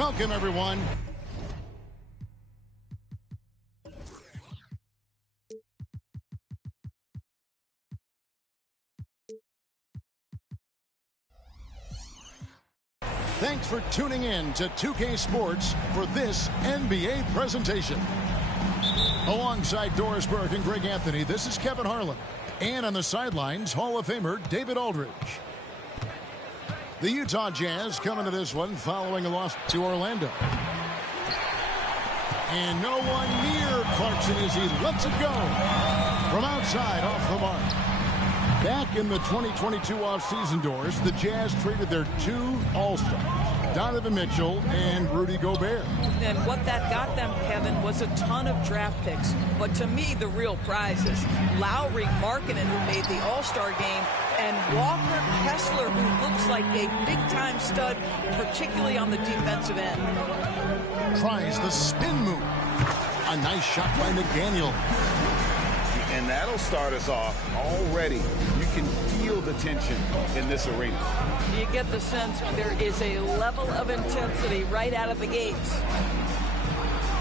Welcome, everyone. Thanks for tuning in to 2K Sports for this NBA presentation. Alongside Doris Burke and Greg Anthony, this is Kevin Harlan. And on the sidelines, Hall of Famer David Aldridge. The Utah Jazz coming to this one following a loss to Orlando. And no one near Clarkson as he lets it go. From outside, off the mark. Back in the 2022 offseason, Doris, the Jazz traded their two All-Stars, Donovan Mitchell and Rudy Gobert. And what that got them, Kevin, was a ton of draft picks. But to me, the real prize is Lowry Markkanen, who made the All-Star game, and Walker Kessler, who looks like a big-time stud, particularly on the defensive end. Tries the spin move. A nice shot by McDaniel. And that'll start us off already. You can feel the tension in this arena. You get the sense there is a level of intensity right out of the gates.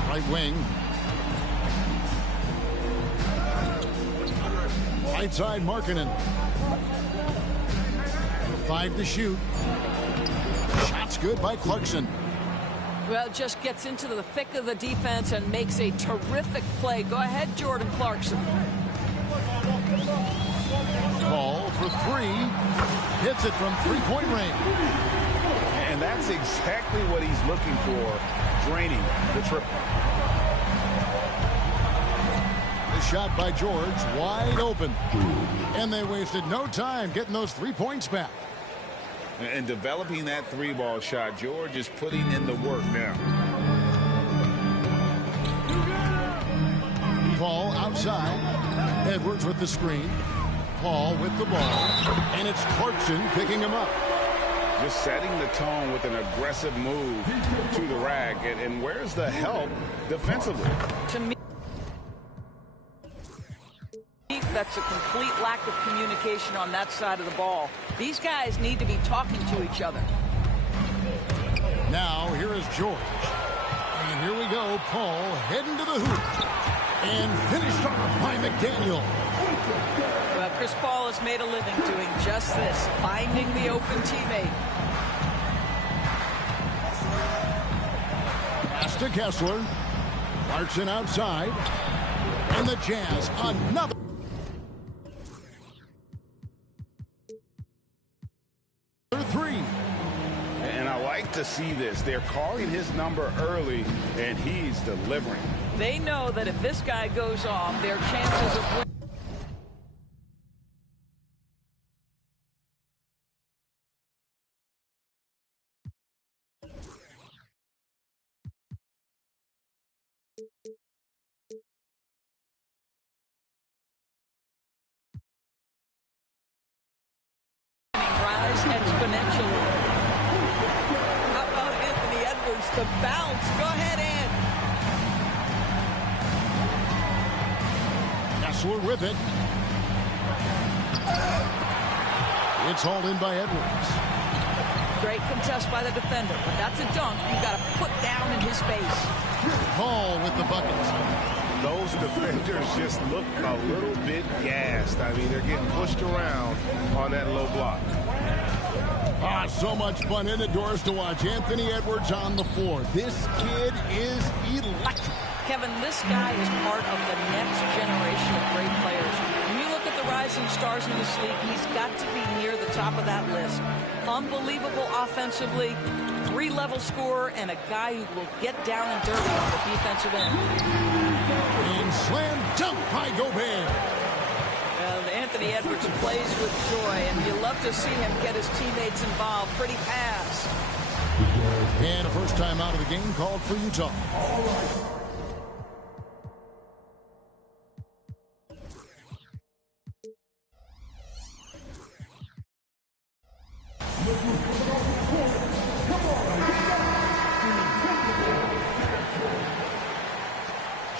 Right wing. Right side, Markkanen. 5 to shoot. Shot's good by Clarkson. Well, just gets into the thick of the defense and makes a terrific play. Go ahead, Jordan Clarkson. Ball for 3. Hits it from three-point range. And that's exactly what he's looking for, draining the triple. The shot by George, wide open. And they wasted no time getting those 3 points back. And developing that three-ball shot, George is putting in the work now. Paul outside. Edwards with the screen. Paul with the ball. And it's Clarkson picking him up. Just setting the tone with an aggressive move to the rack. And where's the help defensively? To me, that's a complete lack of communication on that side of the ball. These guys need to be talking to each other. Now, here is George. And here we go. Paul heading to the hoop. And finished off by McDaniel. Well, Chris Paul has made a living doing just this, finding the open teammate. Pass to Kessler. Clarkson outside. And the Jazz another. To see this, they're calling his number early, and he's delivering. They know that if this guy goes off, their chances of winning. Rise exponentially. The bounce. Go ahead, Ed. Kessler with it. It's hauled in by Edwards. Great contest by the defender, but that's a dunk you got to put down in his face. Paul with the buckets. Those defenders just look a little bit gassed. I mean, they're getting pushed around on that low block. Ah, so much fun in the doors to watch. Anthony Edwards on the floor. This kid is electric. Kevin, this guy is part of the next generation of great players. When you look at the rising stars in this league, he's got to be near the top of that list. Unbelievable offensively, 3-level scorer, and a guy who will get down and dirty on the defensive end. And slam dunk by Gobert. Anthony Edwards plays with joy, and you love to see him get his teammates involved. Pretty pass. And a first time out of the game called for Utah.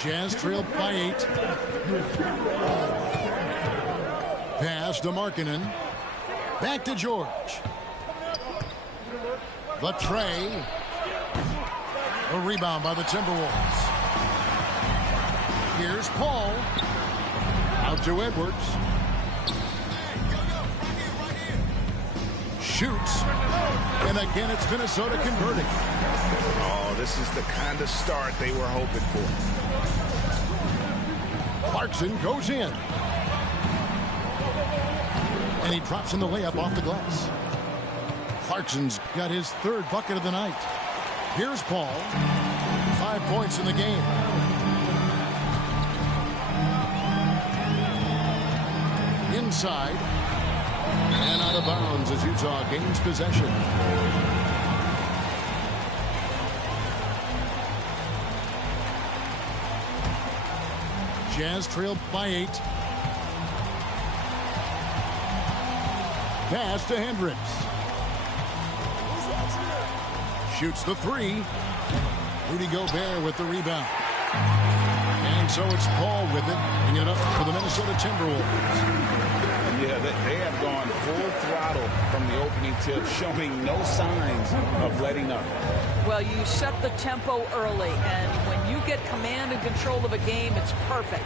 Jazz trailed by 8. Pass to Markkanen. Back to George. The tray. A rebound by the Timberwolves. Here's Paul. Out to Edwards. Shoots. And again, it's Minnesota converting. Oh, this is the kind of start they were hoping for. Clarkson goes in. And he drops in the layup off the glass. Clarkson's got his third bucket of the night. Here's Paul. 5 points in the game. Inside. And out of bounds as Utah gains possession. Jazz trailed by 8. Pass to Hendricks. Shoots the 3. Rudy Gobert with the rebound. And so it's Paul with it, bringing it up for the Minnesota Timberwolves. Yeah, they have gone full throttle from the opening tip, showing no signs of letting up. Well, you set the tempo early, and when you get command and control of a game, it's perfect.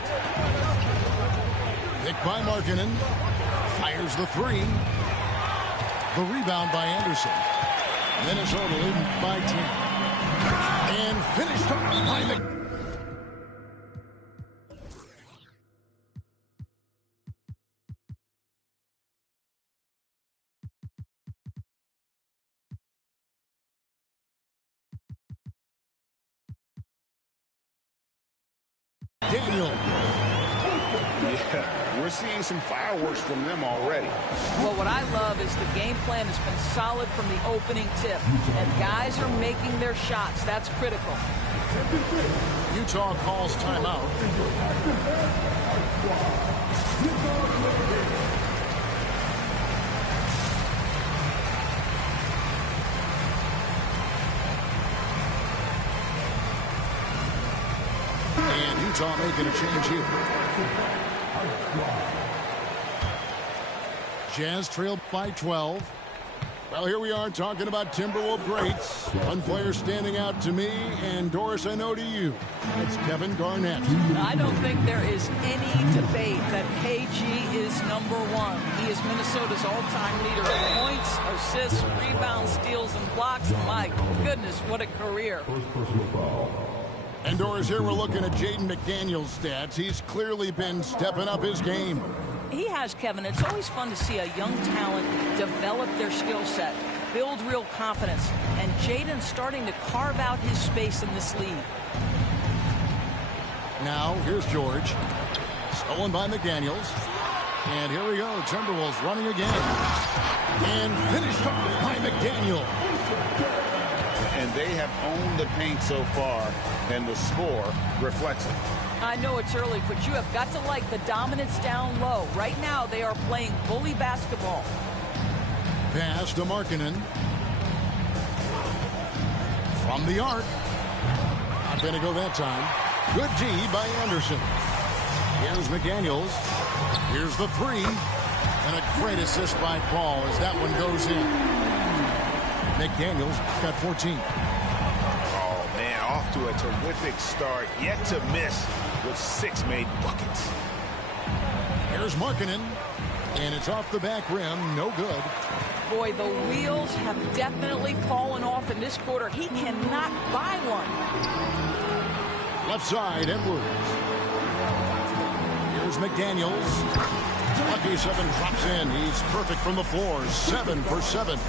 Picked by Markkanen. Fires the 3. The rebound by Anderson. Minnesota leading by 10. And finished up by the... Daniel. Yeah, we're seeing some fireworks from them already. Well, what I love is the game plan has been solid from the opening tip, and guys are making their shots. That's critical. Utah calls timeout. And Utah making a change here. Jazz trailed by 12. Well, here we are talking about Timberwolves greats. One player standing out to me, and Doris, I know to you. It's Kevin Garnett. I don't think there is any debate that KG is #1. He is Minnesota's all-time leader in points, assists, rebounds, steals, and blocks. My goodness, what a career. And Doris, here we're looking at Jaden McDaniel's stats. He's clearly been stepping up his game. He has, Kevin. It's always fun to see a young talent develop their skill set, build real confidence, and Jaden's starting to carve out his space in this league. Now, here's George. Stolen by McDaniels. And here we go. Timberwolves running again. And finished off by McDaniel. And they have owned the paint so far, and the score reflects it. I know it's early, but you have got to like the dominance down low. Right now, they are playing bully basketball. Pass to Markkanen. From the arc. Not going to go that time. Good D by Anderson. Here's McDaniels. Here's the 3. And a great assist by Paul as that one goes in. McDaniels got 14. Oh, man, off to a terrific start. Yet to miss with 6 made buckets. Here's Markkanen. And it's off the back rim. No good. Boy, the wheels have definitely fallen off in this quarter. He cannot buy one. Left side, Edwards. Here's McDaniels. Lucky 7 drops in. He's perfect from the floor. 7 for 7.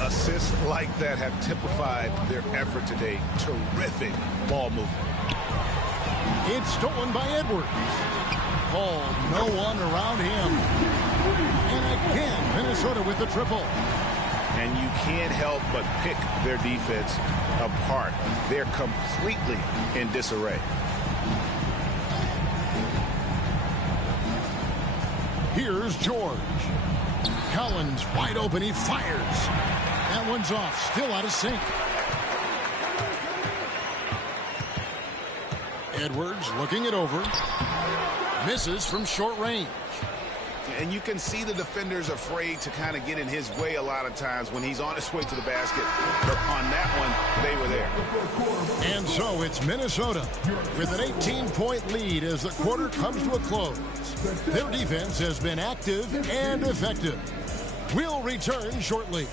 Assists like that have typified their effort today. Terrific ball movement. It's stolen by Edwards. Oh, no one around him. And again, Minnesota with the triple. And you can't help but pick their defense apart. They're completely in disarray. Here's George. Collins wide open. He fires. That one's off. Still out of sync. Edwards looking it over. Misses from short range. And you can see the defenders afraid to kind of get in his way a lot of times when he's on his way to the basket. But on that one, they were there. And so it's Minnesota with an 18-point lead as the quarter comes to a close. Their defense has been active and effective. We'll return shortly.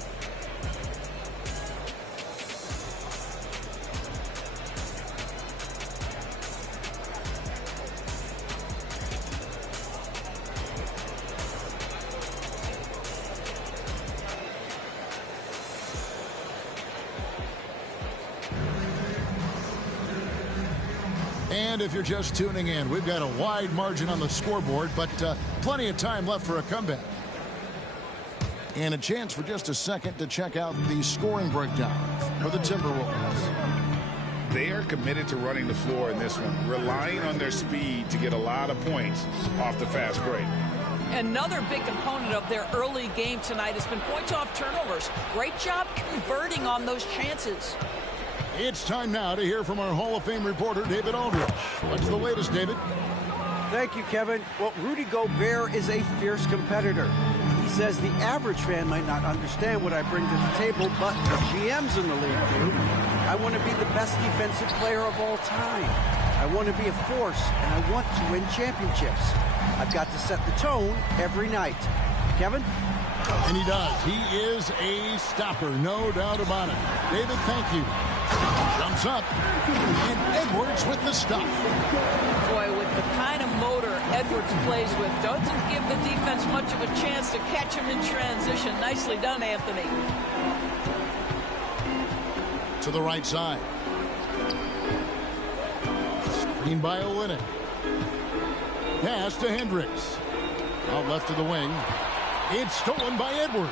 And if you're just tuning in, we've got a wide margin on the scoreboard, but plenty of time left for a comeback. And a chance for just a second to check out the scoring breakdown for the Timberwolves. They are committed to running the floor in this one, relying on their speed to get a lot of points off the fast break. Another big component of their early game tonight has been points off turnovers. Great job converting on those chances. It's time now to hear from our Hall of Fame reporter, David Aldridge. What's the latest, David? Thank you, Kevin. Well, Rudy Gobert is a fierce competitor. He says the average fan might not understand what I bring to the table, but the GMs in the league do. I want to be the best defensive player of all time. I want to be a force, and I want to win championships. I've got to set the tone every night. Kevin? And he does. He is a stopper, no doubt about it. David, thank you. Jumps up, and Edwards with the stop. Boy, with the kind of motor Edwards plays with, doesn't give the defense much of a chance to catch him in transition. Nicely done, Anthony. To the right side. Screen by Olynyk. Pass to Hendricks. Out left to the wing. It's stolen by Edwards.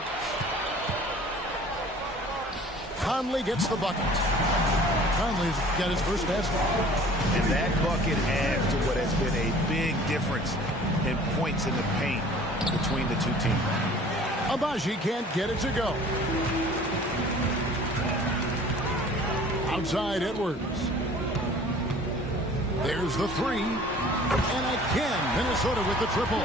Conley gets the bucket. Conley's got his first basket. And that bucket adds to what has been a big difference in points in the paint between the two teams. Abaji can't get it to go. Outside Edwards. There's the three. And again, Minnesota with the triple.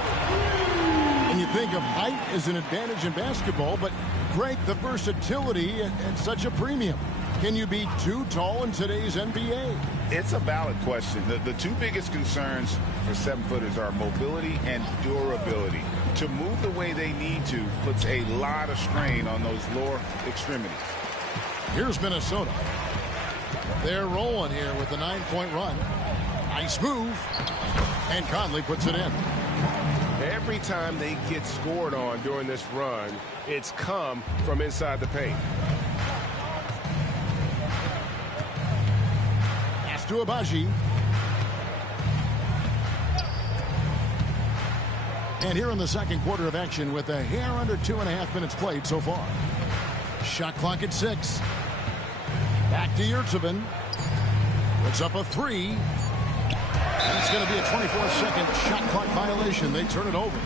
And you think of height as an advantage in basketball, but Greg, the versatility at such a premium. Can you be too tall in today's NBA? It's a valid question. The two biggest concerns for 7-footers are mobility and durability. To move the way they need to puts a lot of strain on those lower extremities. Here's Minnesota. They're rolling here with a 9-point run. Nice move. And Conley puts it in. Every time they get scored on during this run, it's come from inside the paint. Pass to Abaji. And here in the second quarter of action with a hair under 2.5 minutes played so far. Shot clock at 6. Back to Yurtseven. Puts up a 3. And it's going to be a 24-second shot clock violation. They turn it over.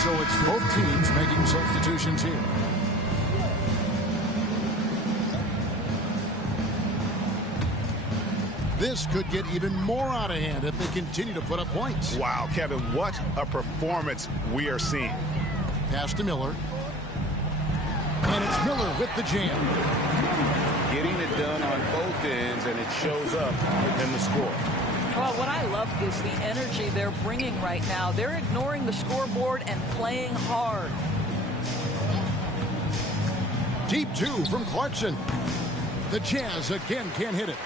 So it's both teams making substitutions here. This could get even more out of hand if they continue to put up points. Wow, Kevin, what a performance we are seeing. Pass to Miller. And it's Miller with the jam. Getting it done on both ends, and it shows up in the score. Well, what I love is the energy they're bringing right now. They're ignoring the scoreboard and playing hard. Deep 2 from Clarkson. The Jazz again can't hit it.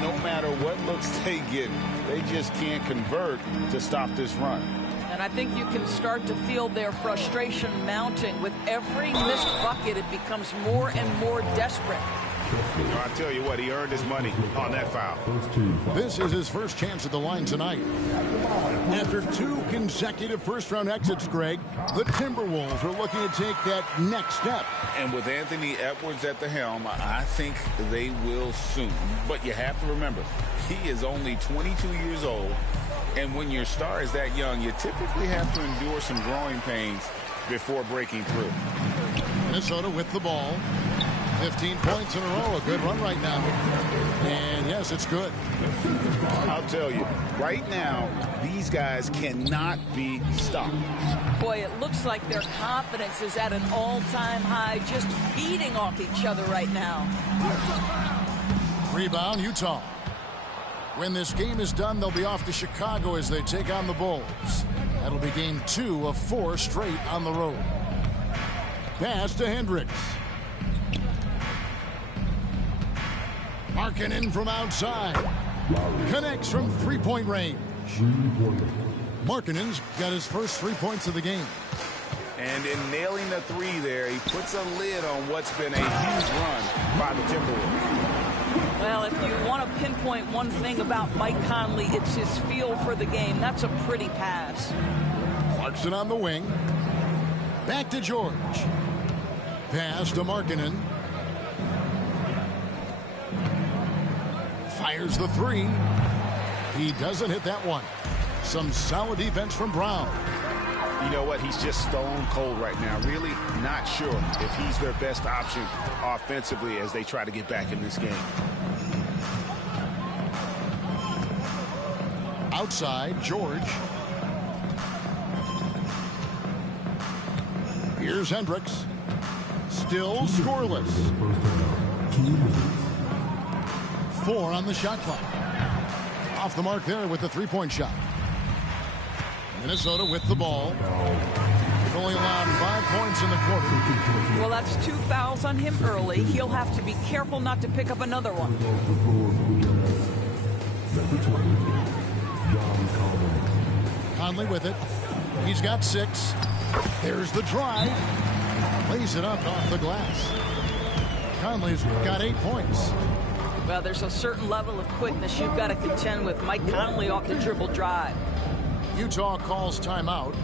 No matter what looks they get, they just can't convert to stop this run. And I think you can start to feel their frustration mounting. With every missed bucket, it becomes more and more desperate. I'll tell you what, he earned his money on that foul. This is his first chance at the line tonight. After 2 consecutive first-round exits, Greg, the Timberwolves are looking to take that next step. And with Anthony Edwards at the helm, I think they will soon. But you have to remember, he is only 22 years old. And when your star is that young, you typically have to endure some growing pains before breaking through. Minnesota with the ball. 15 points in a row. A good run right now. And yes, it's good. I'll tell you, right now, these guys cannot be stopped. Boy, it looks like their confidence is at an all-time high, just feeding off each other right now. Rebound, Utah. When this game is done, they'll be off to Chicago as they take on the Bulls. That'll be game 2 of 4 straight on the road. Pass to Hendricks. Markkanen from outside. Connects from three-point range. Markkanen's got his first 3 points of the game. And in nailing the three there, he puts a lid on what's been a huge run by the Timberwolves. Well, if you want to pinpoint one thing about Mike Conley, it's his feel for the game. That's a pretty pass. Clarkson on the wing. Back to George. Pass to Markkanen. Fires the three. He doesn't hit that one. Some solid defense from Brown. You know what? He's just stone cold right now. Really not sure if he's their best option offensively as they try to get back in this game. Outside, George. Here's Hendricks. Still scoreless. 4 on the shot clock. Off the mark there with the three-point shot. Minnesota with the ball. They've only allowed 5 points in the quarter. Well, that's 2 fouls on him early. He'll have to be careful not to pick up another one. Conley with it. He's got 6. There's the drive. Lays it up off the glass. Conley's got 8 points. Well, there's a certain level of quickness you've got to contend with. Mike Conley off the dribble drive. Utah calls timeout.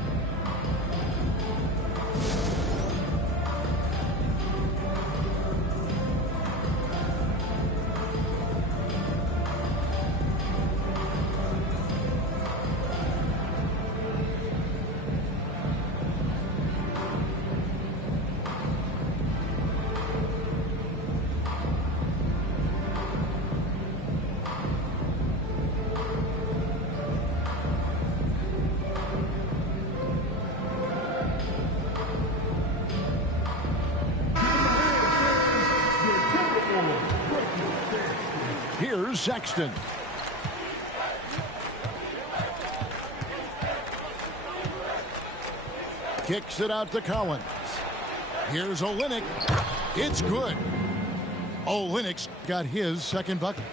Here's Sexton. Kicks it out to Collins. Here's Olynyk. It's good. Olynyk's got his second bucket.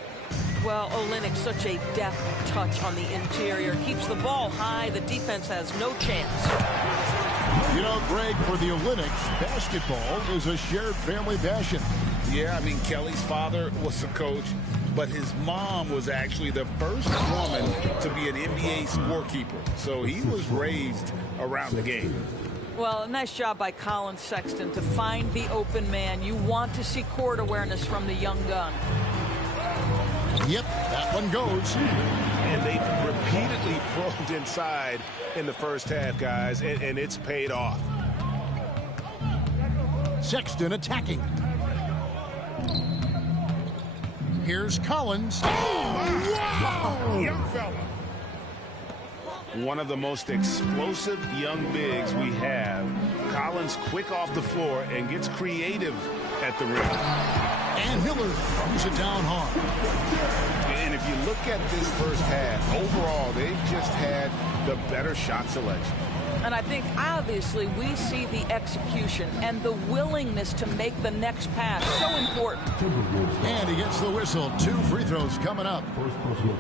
Well, Olynyk's such a deft touch on the interior. Keeps the ball high. The defense has no chance. You know, Greg, for the Olynyks, basketball is a shared family passion. Yeah, I mean, Kelly's father was a coach, but his mom was actually the first woman to be an NBA scorekeeper. So he was raised around the game. Well, a nice job by Colin Sexton to find the open man. You want to see court awareness from the young gun. Yep, that one goes. And they've repeatedly probed inside in the first half, guys, and it's paid off. Sexton attacking. Here's Collins. Oh, wow! Young fella. One of the most explosive young bigs we have. Collins quick off the floor and gets creative at the rim. And Miller throws it down hard. And if you look at this first half, overall, they've just had the better shot selection. And I think, obviously, we see the execution and the willingness to make the next pass so important. And he gets the whistle. 2 free throws coming up.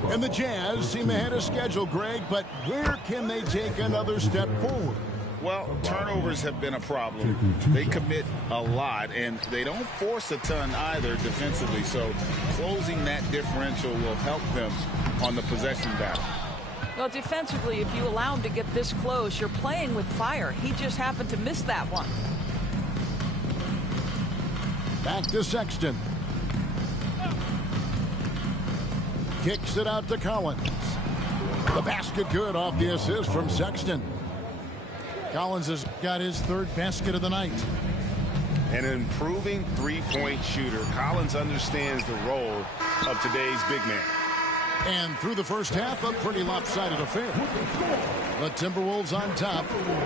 And the Jazz seem ahead of schedule, Greg, but where can they take another step forward? Well, turnovers have been a problem. They commit a lot, and they don't force a ton either defensively. So closing that differential will help them on the possession battle. Well, defensively, if you allow him to get this close, you're playing with fire. He just happened to miss that one. Back to Sexton. Kicks it out to Collins. The basket good off the assist from Sexton. Collins has got his 3rd basket of the night. An improving three-point shooter. Collins understands the role of today's big man. And through the first half, a pretty lopsided affair. The Timberwolves on top,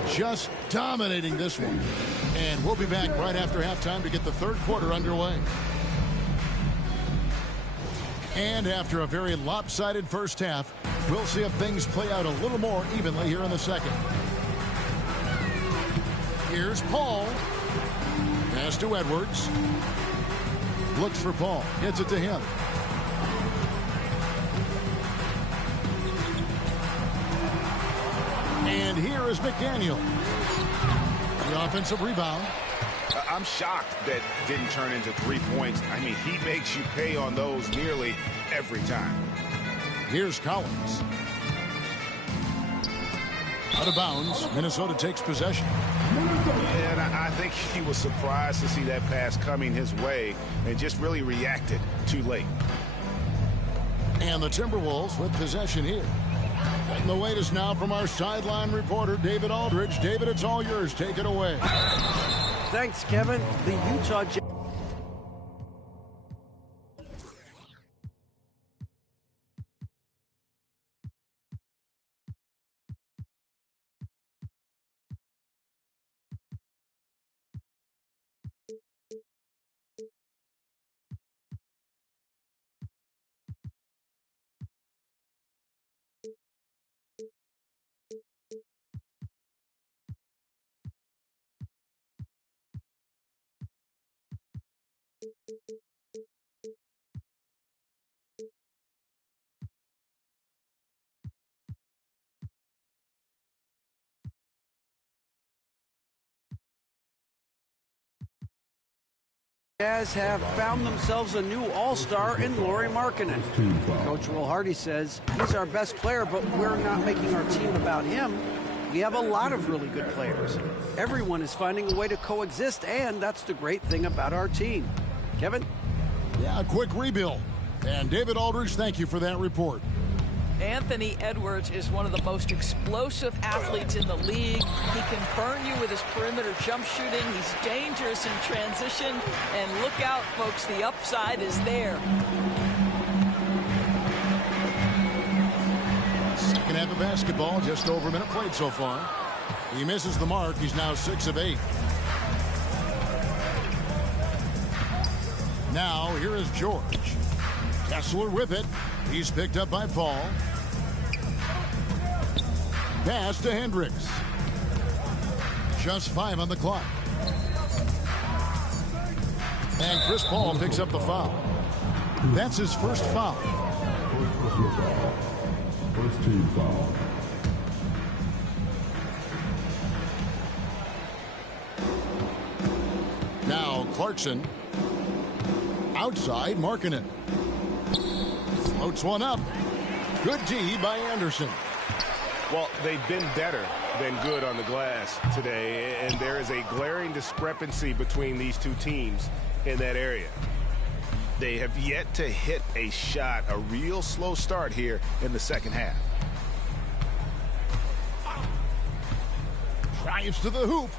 just dominating this one. And we'll be back right after halftime to get the third quarter underway. And after a very lopsided first half, we'll see if things play out a little more evenly here in the second. Here's Paul. Pass to Edwards. Looks for Paul. Gets it to him. And here is McDaniel. The offensive rebound. I'm shocked that didn't turn into 3 points. I mean, he makes you pay on those nearly every time. Here's Collins. Out of bounds. Minnesota takes possession. And I think he was surprised to see that pass coming his way and just really reacted too late. And the Timberwolves with possession here. And the latest now from our sideline reporter, David Aldridge. David, it's all yours. Take it away. Thanks, Kevin. The Utah Jazz. Jazz have found themselves a new all-star in Lauri Markkanen. Coach Will Hardy says he's our best player, but we're not making our team about him. We have a lot of really good players. Everyone is finding a way to coexist, and that's the great thing about our team. Kevin? Yeah, a quick rebuild. And David Aldridge, thank you for that report. Anthony Edwards is one of the most explosive athletes in the league. He can burn you with his perimeter jump shooting. He's dangerous in transition. And look out, folks, the upside is there. Second half of basketball, just over a minute played so far. He misses the mark. He's now 6 of 8. Now, here is George. Kessler with it. He's picked up by Paul. Pass to Hendricks. Just 5 on the clock. And Chris Paul picks up the foul. That's his first foul. First team foul. Now Clarkson. Outside, Markkanen. Floats one up. Good D by Anderson. Well, they've been better than good on the glass today, and there is a glaring discrepancy between these two teams in that area. They have yet to hit a shot, a real slow start here in the second half. Drives to the hoop.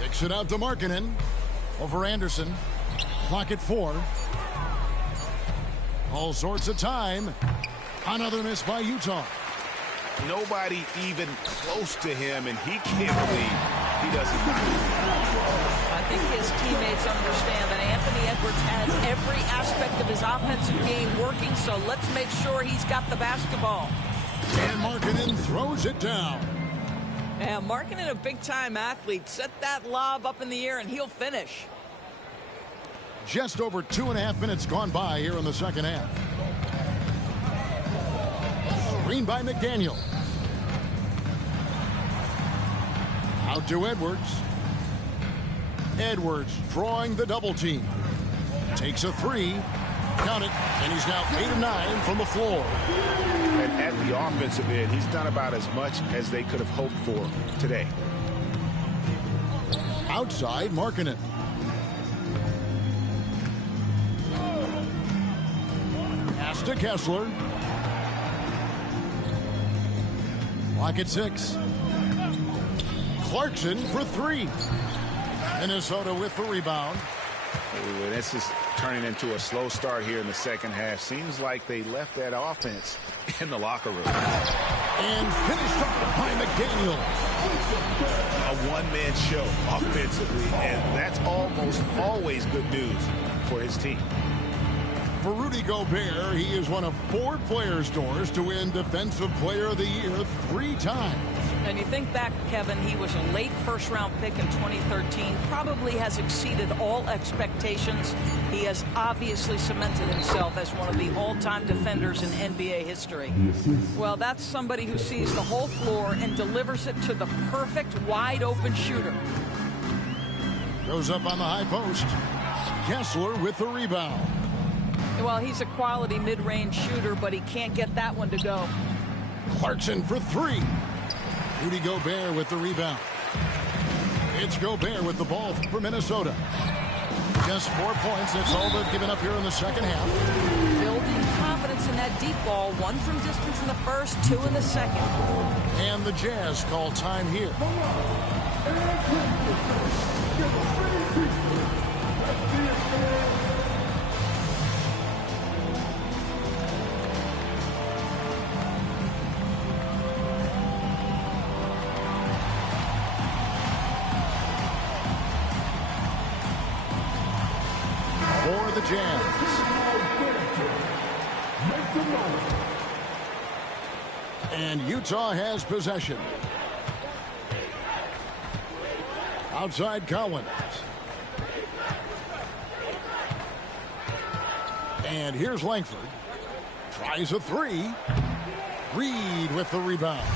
Kicks it out to Markkanen. Over Anderson. Clock at 4. All sorts of time. Another miss by Utah. Nobody even close to him, and he can't believe he doesn't knock it. I think his teammates understand that Anthony Edwards has every aspect of his offensive game working, so let's make sure he's got the basketball. And Markkanen throws it down. Yeah, Markkanen, a big-time athlete. Set that lob up in the air, and he'll finish. Just over 2.5 minutes gone by here in the second half. Screen by McDaniel. Out to Edwards. Edwards drawing the double team. Takes a 3. Count it. And he's now 8 of 9 from the floor. And at the offensive end, he's done about as much as they could have hoped for today. Outside, Markkanen. Pass to Kessler. Clock at 6. Clarkson for 3. Minnesota with the rebound. Ooh, this is turning into a slow start here in the second half. Seems like they left that offense in the locker room. And finished off by McDaniel. A one-man show offensively, and that's almost always good news for his team. For Rudy Gobert, he is one of 4 players, Doors, to win Defensive Player of the Year 3 times. And you think back, Kevin, he was a late first-round pick in 2013, probably has exceeded all expectations. He has obviously cemented himself as one of the all-time defenders in NBA history. Well, that's somebody who sees the whole floor and delivers it to the perfect wide-open shooter. Goes up on the high post. Kessler with the rebound. Well, he's a quality mid-range shooter, but he can't get that one to go. Clarkson for 3. Rudy Gobert with the rebound. It's Gobert with the ball for Minnesota. Just 4 points. That's all they've given up here in the second half. Building confidence in that deep ball. 1 from distance in the first, 2 in the second. And the Jazz call time here. For the Jazz. And Utah has possession. Outside Collins. And here's Langford. Tries a 3. Reed with the rebound.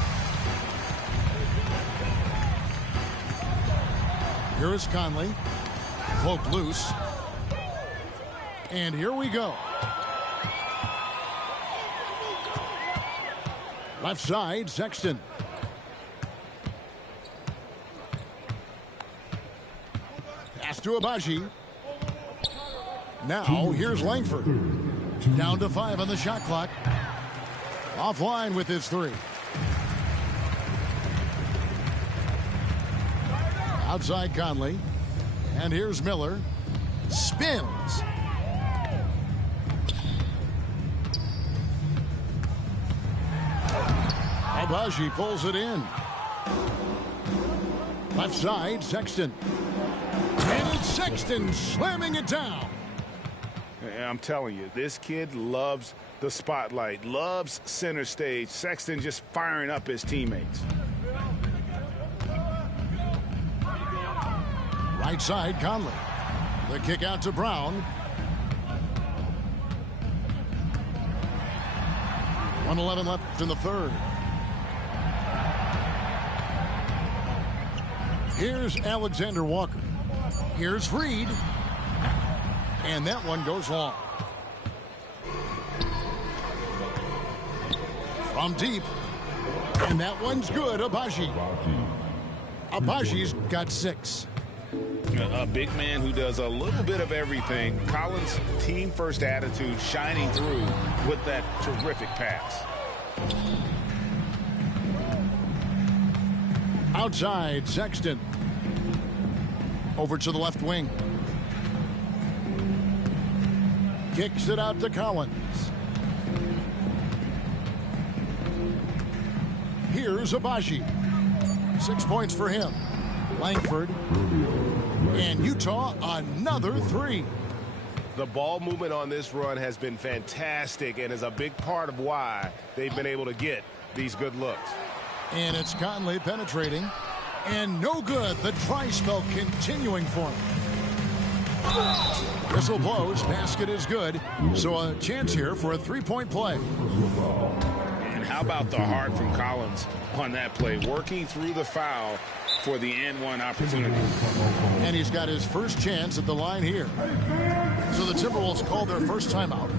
Here's Conley. Cloak loose. And here we go. Left side, Sexton. Pass to Abaji. Now, here's Langford. Down to 5 on the shot clock. Offline with his 3. Outside Conley. And here's Miller. Spins. Abaji pulls it in. Left side, Sexton. And it's Sexton slamming it down. I'm telling you, this kid loves the spotlight, loves center stage. Sexton just firing up his teammates. Right side, Conley. The kick out to Brown. 1:11 left in the third. Here's Alexander Walker. Here's Reed. And that one goes long. From deep. And that one's good, Abaji. Abaji's got 6. A big man who does a little bit of everything. Collins' team-first attitude shining through with that terrific pass. Outside, Sexton. Over to the left wing. Kicks it out to Collins. Here's Abaji. 6 points for him. Langford. And Utah, another 3. The ball movement on this run has been fantastic and is a big part of why they've been able to get these good looks. And it's Conley penetrating. And no good. The try spell continuing for him. Whistle blows. Basket is good. So a chance here for a 3-point play. And how about the heart from Collins on that play, working through the foul for the and-one opportunity. And he's got his first chance at the line here. So the Timberwolves call their first timeout.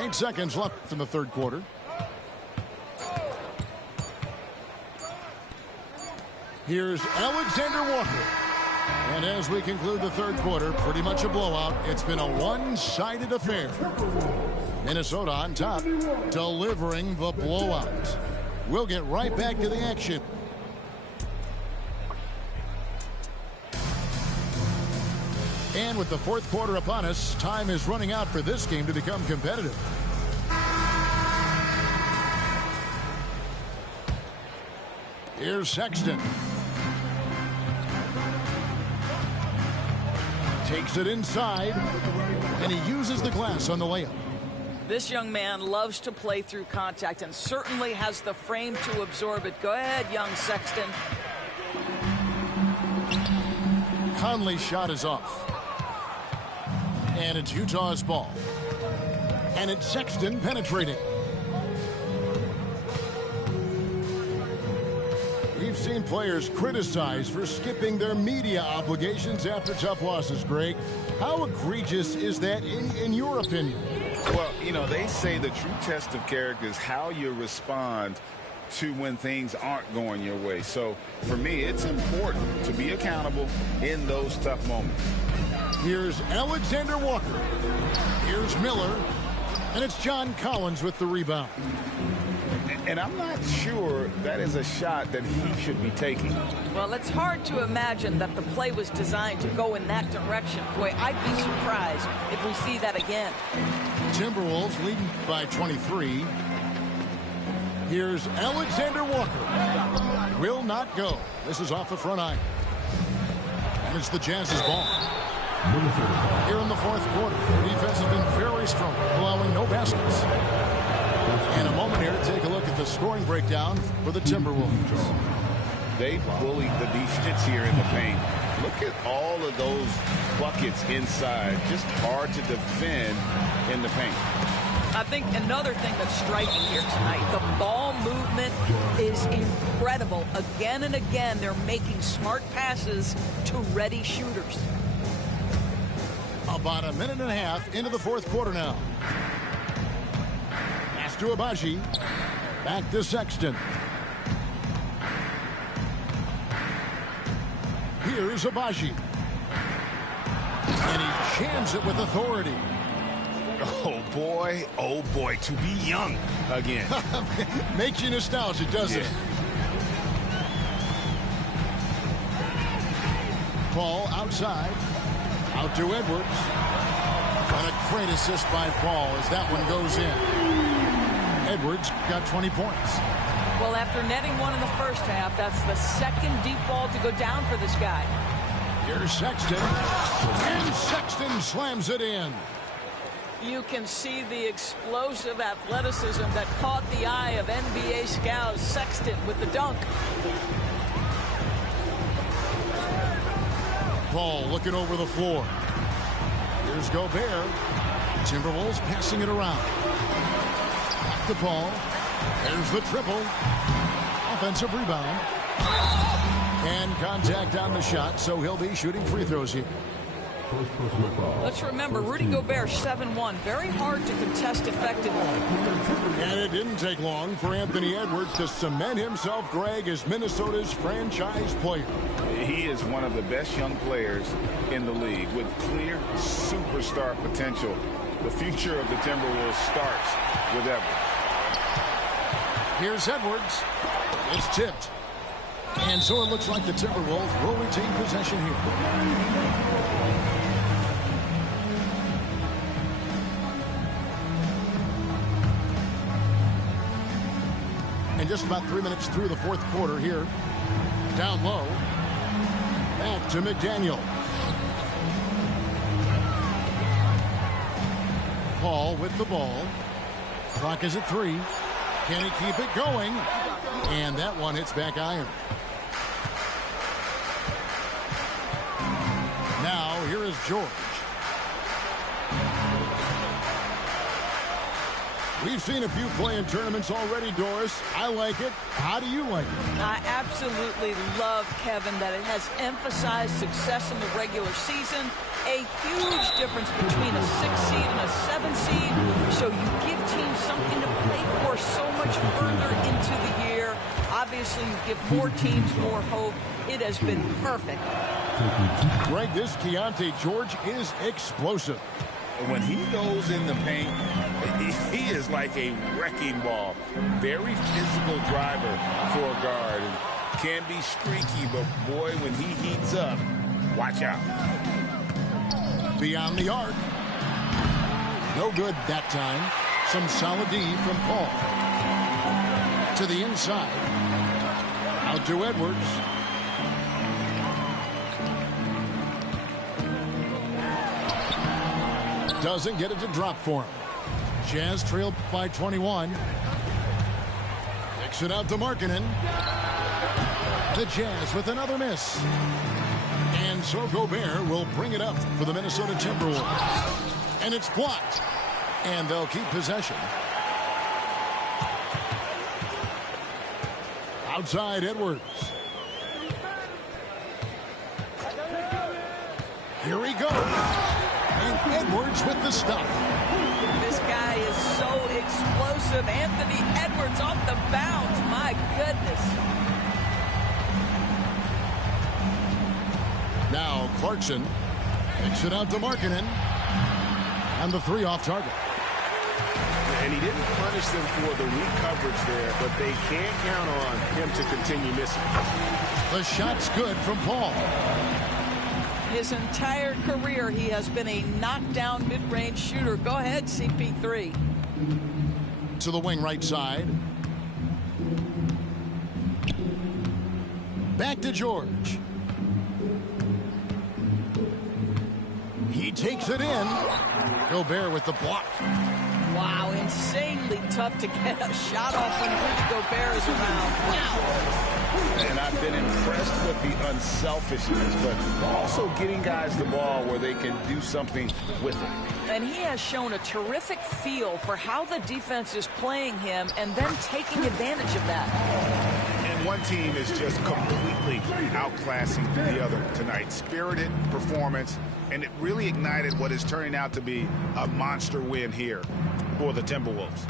8 seconds left in the third quarter. Here's Alexander Walker. And as we conclude the third quarter, pretty much a blowout. It's been a one-sided affair. Minnesota on top, delivering the blowout. We'll get right back to the action. And with the fourth quarter upon us, time is running out for this game to become competitive. Here's Sexton. Takes it inside, and he uses the glass on the layup. This young man loves to play through contact and certainly has the frame to absorb it. Go ahead, young Sexton. Conley's shot is off. And it's Utah's ball. And it's Sexton penetrating. We've seen players criticized for skipping their media obligations after tough losses, Greg. How egregious is that in your opinion? Well, you know, they say the true test of character is how you respond to when things aren't going your way. So, for me, it's important to be accountable in those tough moments. Here's Alexander Walker. Here's Miller. And it's John Collins with the rebound. And I'm not sure that is a shot that he should be taking. Well, it's hard to imagine that the play was designed to go in that direction. Boy, I'd be surprised if we see that again. Timberwolves leading by 23. Here's Alexander Walker. Will not go. This is off the front iron. And it's the Jazz's ball. Here in the fourth quarter, their defense has been very strong, allowing no baskets. And a moment here to take a look at the scoring breakdown for the Timberwolves. They bullied the defense here in the paint. Look at all of those buckets inside. Just hard to defend in the paint. I think another thing that's striking here tonight, the ball movement is incredible. Again and again, they're making smart passes to ready shooters. About a minute and a half into the fourth quarter now. Pass to Abaji. Back to Sexton. Here's Abaji. And he jams it with authority. Oh boy, to be young again. Makes you nostalgic, doesn't it? Paul outside. Out to Edwards. And a great assist by Paul as that one goes in. Edwards got 20 points. Well, after netting one in the first half, that's the second deep ball to go down for this guy. Here's Sexton. And Sexton slams it in. You can see the explosive athleticism that caught the eye of NBA scout Sexton with the dunk. Paul looking over the floor. Here's Gobert. Timberwolves passing it around. Back to Paul. There's the triple. Offensive rebound. And contact on the shot, so he'll be shooting free throws here. Let's remember, Rudy Gobert, 7-1. Very hard to contest effectively. And it didn't take long for Anthony Edwards to cement himself, Greg, as Minnesota's franchise player. He is one of the best young players in the league with clear superstar potential. The future of the Timberwolves starts with Edwards. Here's Edwards. It's tipped. And so it looks like the Timberwolves will retain possession here. And just about 3 minutes through the fourth quarter here. Down low. Back to McDaniel. Paul with the ball. Clock is at 3. Can he keep it going? And that one hits back iron. Now here is George. We've seen a few play-in tournaments already, Doris. I like it. How do you like it? I absolutely love, Kevin, that it has emphasized success in the regular season. A huge difference between a 6 seed and a 7 seed. So you give teams something to play for so much further into the year. Obviously, you give more teams more hope. It has been perfect. Greg, this Keontae George is explosive. When he goes in the paint, he is like a wrecking ball. Very physical driver for a guard. And can be streaky, but boy, when he heats up, watch out. Beyond the arc. No good that time. Some solid D from Paul. To the inside. Out to Edwards. Doesn't get it to drop for him. Jazz trailed by 21. Kicks it out to Markkanen. The Jazz with another miss. And so Gobert will bring it up for the Minnesota Timberwolves. And it's blocked. And they'll keep possession. Outside Edwards. Here he goes. And Edwards with the stuff. This guy is so explosive. Anthony Edwards off the bounce. My goodness. Now Clarkson kicks it out to Markkanen. And the three off target. And he didn't punish them for the weak coverage there, but they can't count on him to continue missing. The shot's good from Paul. His entire career, he has been a knockdown mid-range shooter. Go ahead, CP3. To the wing right side. Back to George. He takes it in. Gobert with the block. Wow, insanely tough to get a shot off when Rudy Gobert is around. Wow. And I've been impressed with the unselfishness, but also getting guys the ball where they can do something with it. And he has shown a terrific feel for how the defense is playing him and then taking advantage of that. And one team is just completely outclassing the other tonight. Spirited performance, and it really ignited what is turning out to be a monster win here for the Timberwolves.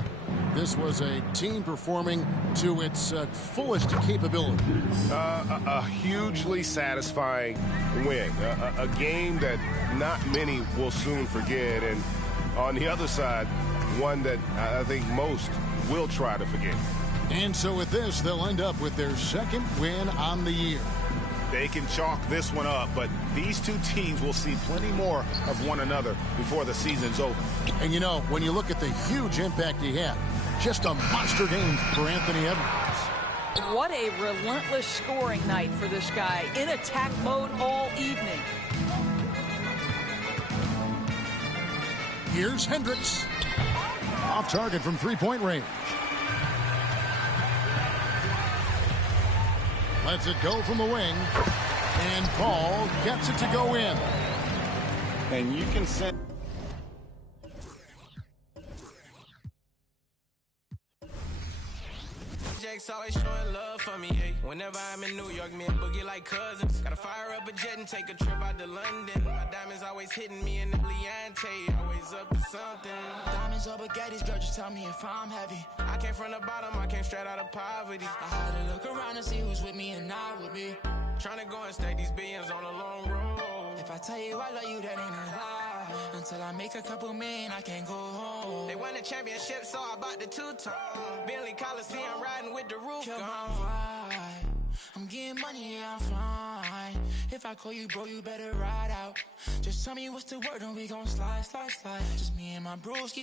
This was a team performing to its fullest capability. A hugely satisfying win. A game that not many will soon forget. And on the other side, one that I think most will try to forget. And so with this, they'll end up with their second win on the year. They can chalk this one up, but these two teams will see plenty more of one another before the season's over. And you know, when you look at the huge impact he had, just a monster game for Anthony Edwards. What a relentless scoring night for this guy. In attack mode all evening. Here's Hendricks. Off target from three-point range. Lets it go from the wing. And Paul gets it to go in. And you can send... Always showing love for me, hey. Whenever I'm in New York, me and Boogie like cousins. Gotta fire up a jet and take a trip out to London. My diamonds always hitting me in the Leante, always up to something. Diamonds or baguettes, girl, just tell me if I'm heavy. I came from the bottom, I came straight out of poverty. I had to look around and see who's with me and not with me. Trying to go and stack these billions on a long road. If I tell you I love you, that ain't a lie. Until I make a couple million, I can't go home. They won the championship, so I bought the two-tone. Bentley Coliseum riding with the roof gone. I'm getting money, yeah, I'm fine. If I call you, bro, you better ride out. Just tell me what's the word and we gon' slide, slide, slide. Just me and my broski.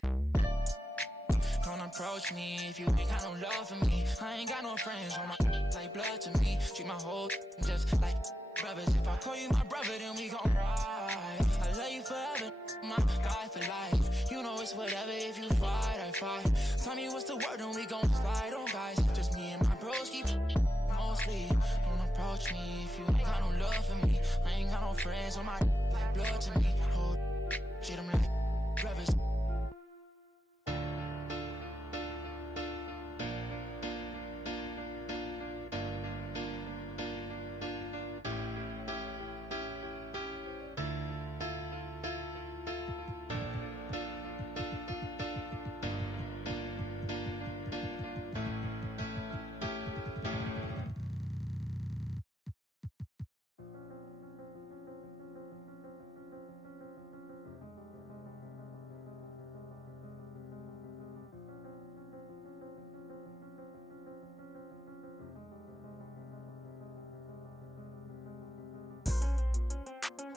Don't approach me if you ain't got no love for me. I ain't got no friends on my like blood to me. Treat my whole just like brothers. If I call you my brother, then we gon' ride. I love you forever, my guy for life. You know it's whatever, if you fight, I fight. Tell me what's the word and we gon' slide on, guys. Just me and my bros keep mostly. Don't approach me if you ain't got no love for me. I ain't got no friends on my like blood to me. Hold treat them like brothers.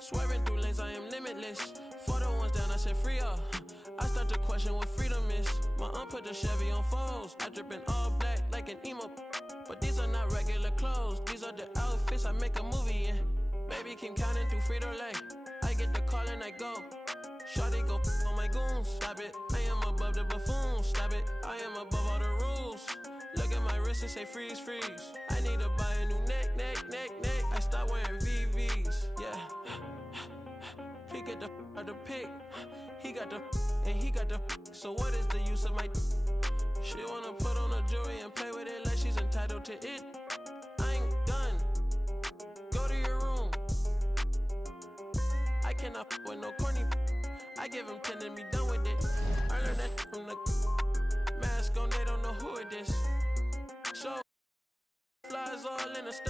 Swerving through lanes, I am limitless. For the ones down, I said free up. I start to question what freedom is. My aunt put the Chevy on foes. I drippin' all black like an emo. But these are not regular clothes. These are the outfits I make a movie in. Baby, keep counting through Frito-Lay. I get the call and I go. Shawty go on my goons. Stop it. I am above the buffoons. Stop it. I am above all the rules. Look at my wrist and say freeze, freeze. I need to buy a new neck. I start wearing VVs. Yeah. He get the out the pick. He got the and he got the. So what is the use of my? She wanna put on a jewelry and play with it like she's entitled to it. I ain't done. Go to your room. I cannot with no corny. I give him 10 and be done with it. I learned that from the mask on. They don't know who it is. So flies all in a